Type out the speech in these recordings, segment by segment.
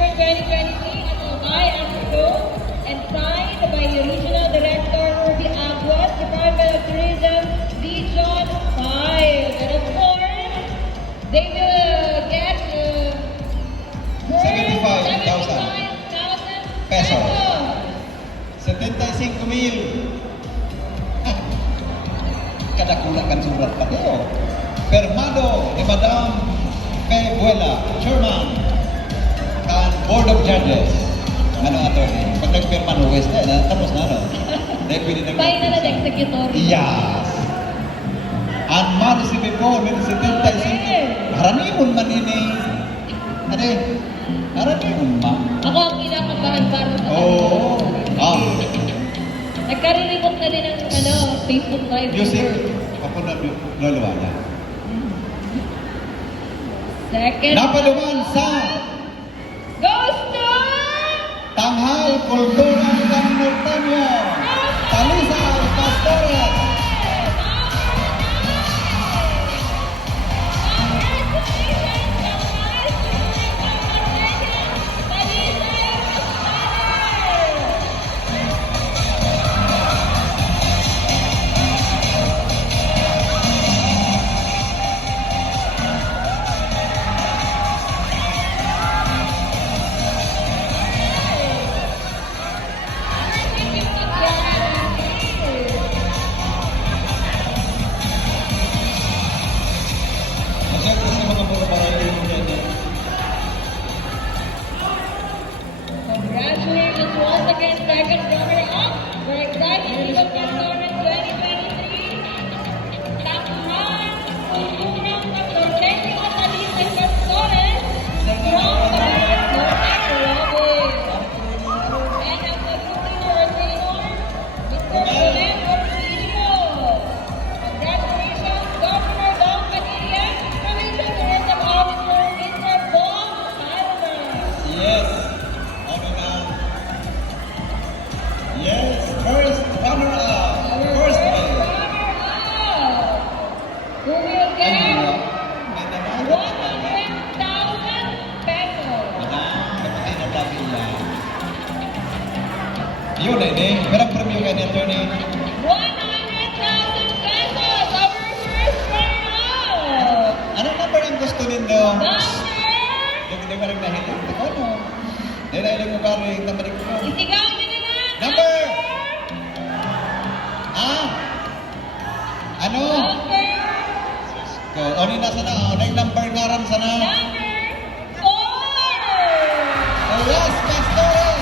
September 2023 at Albay Astrodome and signed by the Regional Director 𝘕𝘰𝘮𝘢𝘆, Department of Tourism, Region 5. And of course, they will get 75,000 pesos. 75,000. Kadakula kan surat pa ito. Permado ni Madam 𝘊𝘬𝘐𝘍𝑜𝘢𝘐, Chairman kan Board of Judges. Ano attorney? Pag nag-perma no West na, tapos na ano? Dahil pwede na Final and executor. Yes. Ang ma-receive po, may 75. Haranimon man ini. Ano eh? Haranimon ma. Ako ang kinakabahan para sa Oo. Nagkariribok na din ang Facebook Live. Music. Ako na luluwa na. Second. Napaluman sa Goes to Tanghal, Kulturang, Camnorteño-Talisay, Pastores. Congratulations once again, second runner-up for Exciting Bicol Pastores 2023. Tanghal, Kulturang, Camnorteño-Talisay Pastores from Parau, 𝘊𝘪𝘵𝘺. And ang nagtutuloy Mr. 𝘊𝘪𝘵𝘀. Congratulations, 𝘗𝘬𝘭𝘢𝘳, Provincial Tourism Officer, Mr. 𝘊𝘪𝘵𝘺. Yes. Yes, first runner-up. First runner-up. Who will get 100,000 pesos. Yun na ini. Merang premium ka ni attorney. 100,000 pesos. Our first runner-up. Ano number ang gusto nindo? Number. Hindi ba rin nahitin? Ano? Dahil na ilang lugar yung nabalik ko. Isigaw nyo na na. Number. Ano? Number. O ni nasa na? O na number ngaran sana? Number 4. Oas Pastores.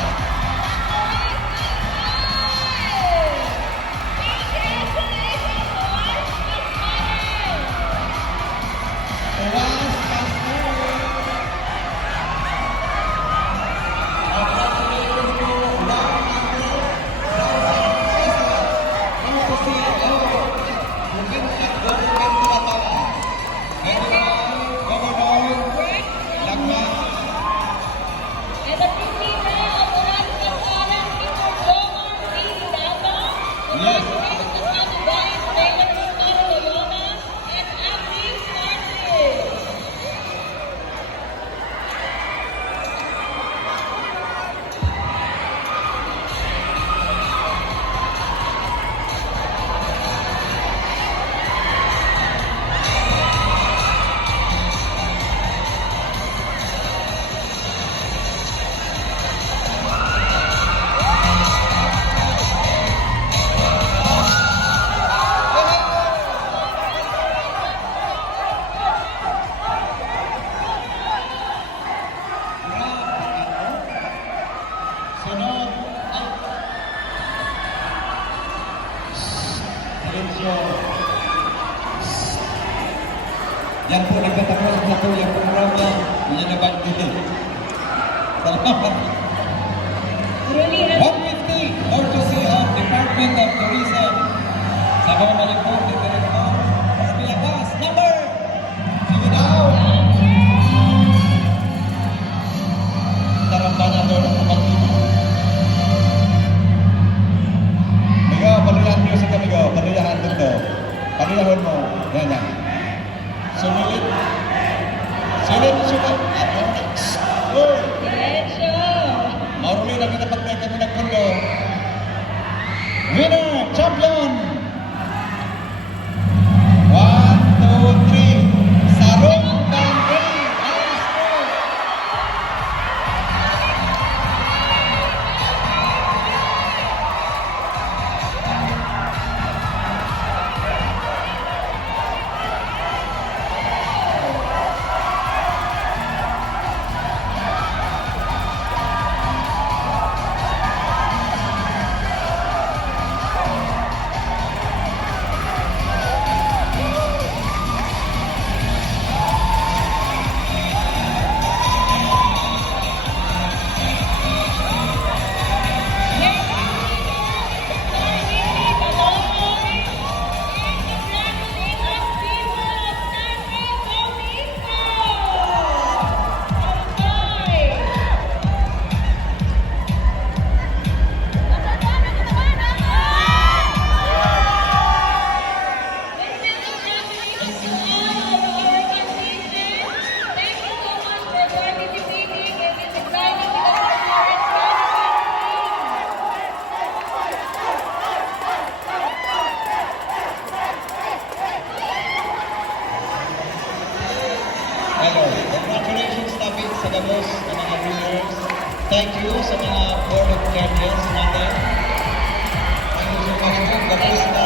Oas Pastores. And the Premier of Oas Pastores, Mr. 𝘗𝘬𝘭𝘢𝘳, Yes. 𝘊𝘪𝘵𝘺, and 𝘊𝘪𝘵𝘺. Sunod. Yan po, nagtatapos na po yung programa. Yan na Banggi. Salamat. Really, 150 courtesy of Department of Tourism. Sa bumalik po, ni Director Labas. Number! Sige daw! Tarambanan doon ang kapatid. Migo, paluyahan niyo sa kamigo. Paluyahan doon. Paluyahan mo. Yan yan. Sumilit. Sulit, sulit. At sa gabos ng mga viewers. Thank you sa mga board of judges natin. Thank you sa mga Bautista.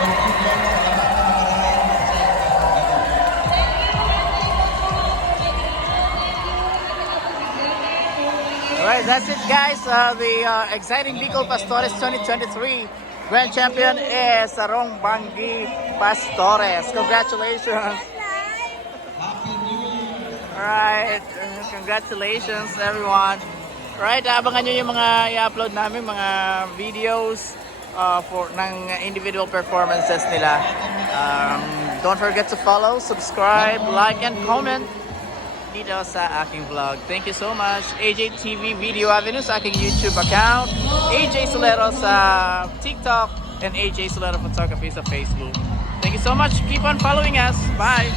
Kulturang, salamat na maraming sa Alright, that's it guys. The Exciting Bicol Pastores 2023 Grand Champion is Sarung Banggi Pastores. Congratulations. Happy New Year! Alright, congratulations everyone. Alright, abangan nyo yung mga i-upload namin, mga videos ng individual performances nila. Don't forget to follow, subscribe, like, and comment dito sa aking vlog. Thank you so much. AJ TV Video Avenue sa aking YouTube account, AJ Solero sa TikTok, and AJ Solero Photography sa Facebook. Thank you so much. Keep on following us. Bye!